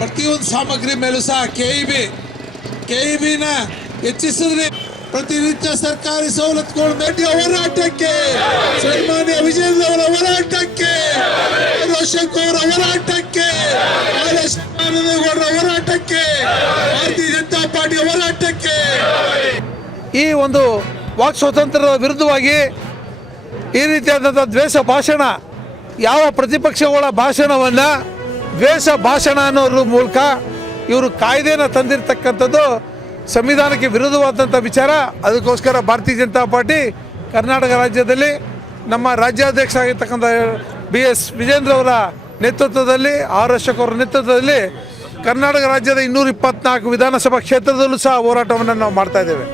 ಪ್ರತಿಯೊಂದು ಸಾಮಗ್ರಿ ಮೇಲೂ ಸಹ ಕೆಇಬಿನ ಹೆಚ್ಚಿಸಿದ್ರೆ ಪ್ರತಿನಿತ್ಯ ಸರ್ಕಾರಿ ಸವಲತ್ತುಗಳು ಮೇಟಿ ಹೋರಾಟಕ್ಕೆ, ಸನ್ಮಾನ್ಯ ವಿಜೇಂದ್ರ ಅವರ ಹೋರಾಟಕ್ಕೆ, ರೋಷಕ್ ಅವರ ಹೋರಾಟಕ್ಕೆ, ಹೋರಾಟಕ್ಕೆ, ಭಾರತೀಯ ಜನತಾ ಪಾರ್ಟಿ ಹೋರಾಟಕ್ಕೆ. ಈ ಒಂದು ವಾಕ್ ಸ್ವಾತಂತ್ರ್ಯದ ವಿರುದ್ಧವಾಗಿ ಈ ರೀತಿಯಾದಂಥ ದ್ವೇಷ ಭಾಷಣ, ಯಾವ ಪ್ರತಿಪಕ್ಷಗಳ ಭಾಷಣವನ್ನು ದ್ವೇಷ ಭಾಷಣ ಅನ್ನೋದ್ರ ಮೂಲಕ ಇವರು ಕಾಯ್ದೆನ ತಂದಿರತಕ್ಕಂಥದ್ದು ಸಂವಿಧಾನಕ್ಕೆ ವಿರುದ್ಧವಾದಂಥ ವಿಚಾರ. ಅದಕ್ಕೋಸ್ಕರ ಭಾರತೀಯ ಜನತಾ ಪಾರ್ಟಿ ಕರ್ನಾಟಕ ರಾಜ್ಯದಲ್ಲಿ ನಮ್ಮ ರಾಜ್ಯಾಧ್ಯಕ್ಷ ಆಗಿರ್ತಕ್ಕಂಥ BS ವಿಜೇಂದ್ರ ಅವರ ನೇತೃತ್ವದಲ್ಲಿ, ರೋಷಕ್ ಅವರ ನೇತೃತ್ವದಲ್ಲಿ ಕರ್ನಾಟಕ ರಾಜ್ಯದ 224 ವಿಧಾನಸಭಾ ಕ್ಷೇತ್ರದಲ್ಲೂ ಸಹ ಹೋರಾಟವನ್ನು ನಾವು ಮಾಡ್ತಾ ಇದ್ದೇವೆ.